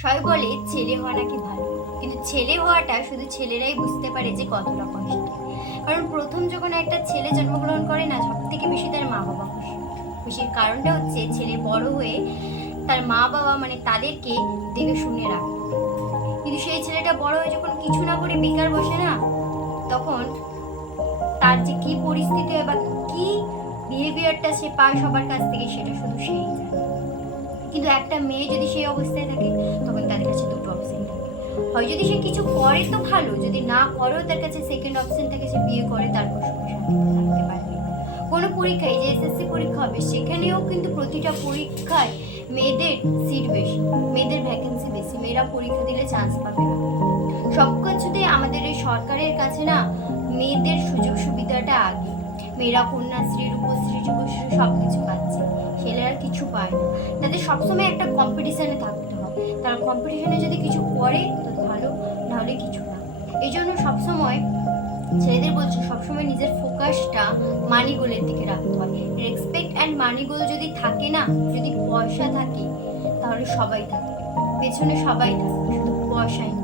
সবাই বলে ছেলে হওয়া নাকি ভালো, কিন্তু ছেলে হওয়াটা শুধু ছেলেরাই বুঝতে পারে যে কতটা কষ্ট। কারণ প্রথম যখন একটা ছেলে জন্মগ্রহণ করে না, সব থেকে বেশি তার মা বাবা খুশি। খুশির কারণটা হচ্ছে ছেলে বড় হয়ে তার মা বাবা মানে তাদেরকে দেখে শুনে রাখে। কিন্তু সেই ছেলেটা বড় হয়ে যখন কিছু না করে বেকার বসে না, তখন তার যে কি পরিস্থিতি হয় বা কি বিহেভিয়ারটা সে পায় সবার কাছ থেকে, সেটা শুধু সেই জানে। কিন্তু একটা মেয়ে যদি সেই অবস্থায় থাকে, তখন তার কাছে দুটো অপশন থাকে। হয় যদি সে কিছু করে তো ভালো, যদি না করেও তার কাছে সেকেন্ড অপশন থাকে, সে বিয়ে করে তারপর সুখে শান্তিতে থাকতে পারবে। কোনো পরীক্ষায় যে এসএসসি পরীক্ষা হবে, সেখানেও কিন্তু প্রতিটা পরীক্ষায় মেয়েদের সিট বেশি, মেয়েদের ভ্যাকেন্সি বেশি, মেয়েরা পরীক্ষা দিলে চান্স পাবে না। সব কিছুতে আমাদের এই সরকারের কাছে না মেয়েদের সুযোগ সুবিধাটা আগে। মেয়েরা কন্যাশ্রী, রূপশ্রী, যুবশ্রী সব কিছু পাচ্ছে, ছেলেরা কিছু পায় না। তাদের সবসময় একটা কম্পিটিশনে থাকতে হয়, তারা কম্পিটিশনে যদি কিছু করে তো ভালো, নাহলে কিছু না। এই জন্য সবসময় ছেলেদের বলছি, সবসময় নিজের ফোকাসটা মানি গোলের দিকে রাখতে হয়। রেসপেক্ট অ্যান্ড মানি গোল যদি থাকে না, যদি পয়সা থাকে, তাহলে সবাই থাকে, পেছনে সবাই থাকে, শুধু পয়সাই না।